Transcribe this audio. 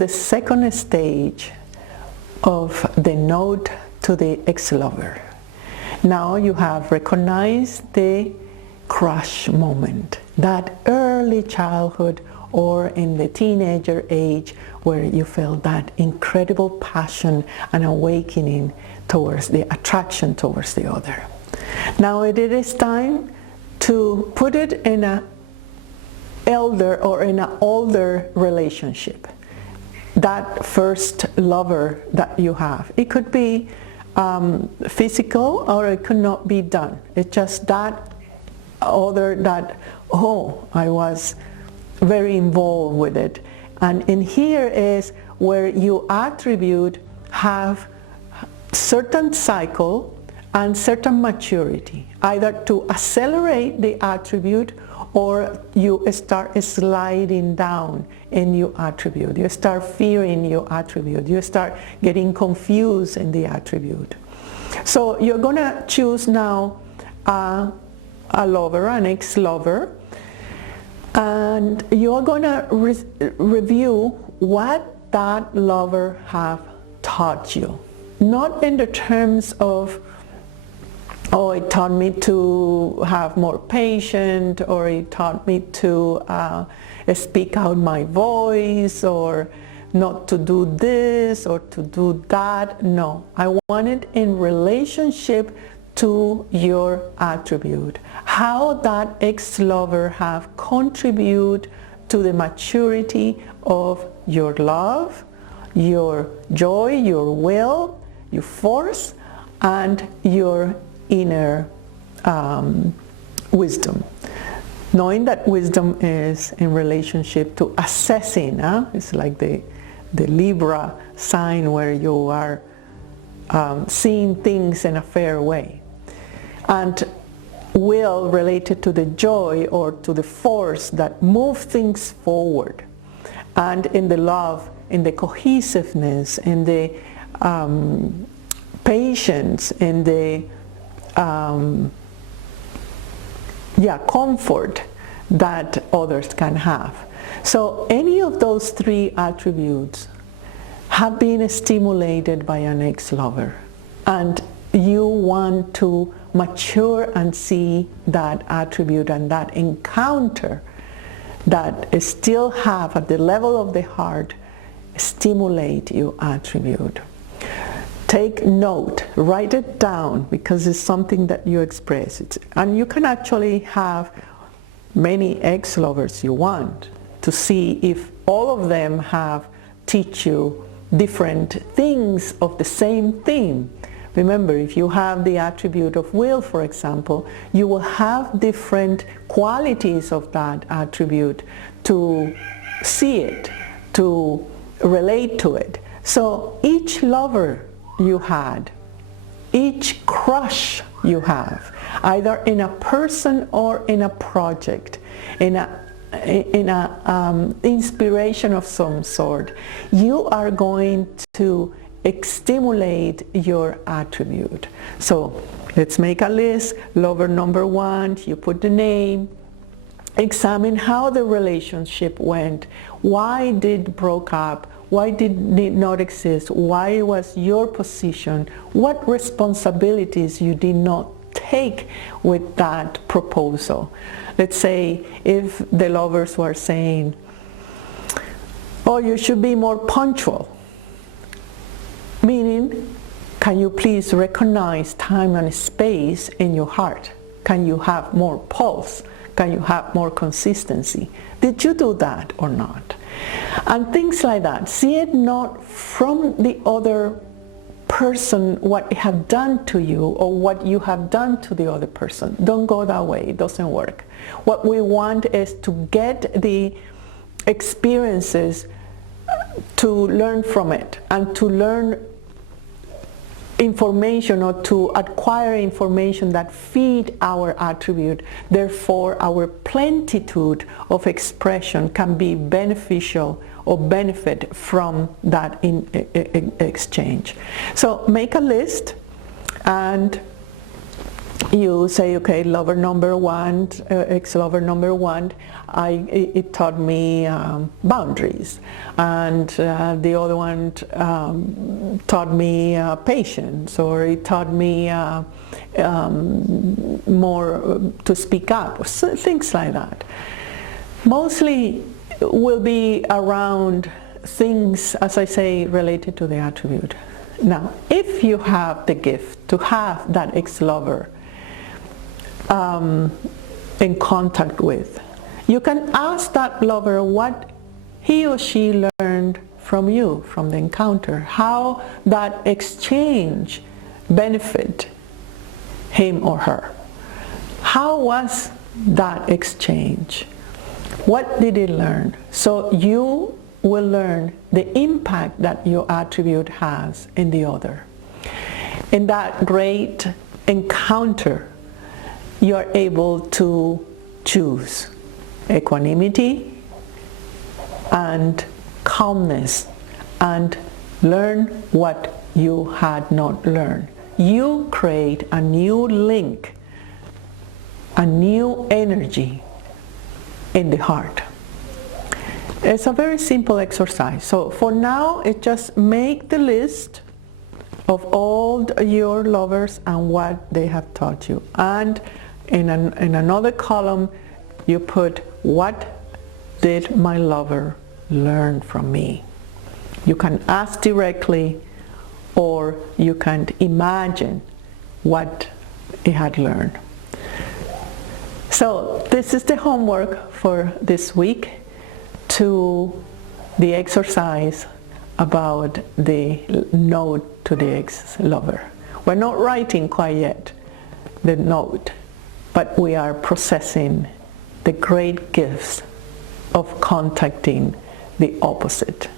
the second stage of the note to the ex-lover. Now you have recognized the crush moment, that early childhood or in the teenager age where you felt that incredible passion and awakening towards the attraction towards the other. Now it is time to put it in an elder or in an older relationship. That first lover that you have. It could be physical or it could not be done. It's just that other that, oh, I was very involved with it. And in here is where you attribute have certain cycle and certain maturity, either to accelerate the attribute or you start sliding down in your attribute. You start fearing your attribute. You start getting confused in the attribute. So you're going to choose now a lover, an ex-lover, and you're going to review what that lover have taught you. Not in the terms of, oh, it taught me to have more patience, or it taught me to speak out my voice, or not to do this or to do that. No, I want it in relationship to your attribute. How that ex-lover have contributed to the maturity of your love, your joy, your will, your force, and your inner wisdom. Knowing that wisdom is in relationship to assessing, it's like the Libra sign where you are seeing things in a fair way. And will related to the joy or to the force that move things forward. And in the love, in the cohesiveness, in the patience, in the comfort that others can have. So any of those three attributes have been stimulated by an ex-lover, and you want to mature and see that attribute and that encounter that still have at the level of the heart stimulate your attribute. Take note, write it down, because it's something that you express. And you can actually have many ex-lovers you want to see if all of them have teach you different things of the same theme. Remember, if you have the attribute of will, for example, you will have different qualities of that attribute to see it, to relate to it. So each lover you had, each crush you have, either in a person or in a project, in a inspiration of some sort, you are going to stimulate your attribute. So let's make a list. Lover number one, you put the name, examine how the relationship went, why did broke up, why did it not exist, why was your position, what responsibilities you did not take with that proposal. Let's say if the lovers were saying, oh, you should be more punctual, meaning, can you please recognize time and space in your heart? Can you have more pulse? Can you have more consistency? Did you do that or not? And things like that. See it not from the other person, what it have done to you or what you have done to the other person. Don't go that way. It doesn't work. What we want is to get the experiences, to learn from it, and to learn information or to acquire information that feed our attribute. Therefore, our plenitude of expression can be beneficial or benefit from that exchange. So make a list and you say, okay, lover number one, ex-lover number one, it taught me boundaries, and the other one taught me patience, or it taught me more to speak up, so things like that. Mostly will be around things, as I say, related to the attribute. Now, if you have the gift to have that ex-lover in contact with, you can ask that lover what he or she learned from you, from the encounter, how that exchange benefit him or her. How was that exchange? What did he learn? So you will learn the impact that your attribute has in the other. In that great encounter, you're able to choose equanimity and calmness and learn what you had not learned. You create a new link, a new energy in the heart. It's a very simple exercise. So for now, it just make the list of all your lovers and what they have taught you. And in another column, you put, what did my lover learn from me? You can ask directly, or you can imagine what he had learned. So this is the homework for this week, to the exercise about the note to the ex-lover. We're not writing quite yet the note, but we are processing the great gifts of contacting the opposite.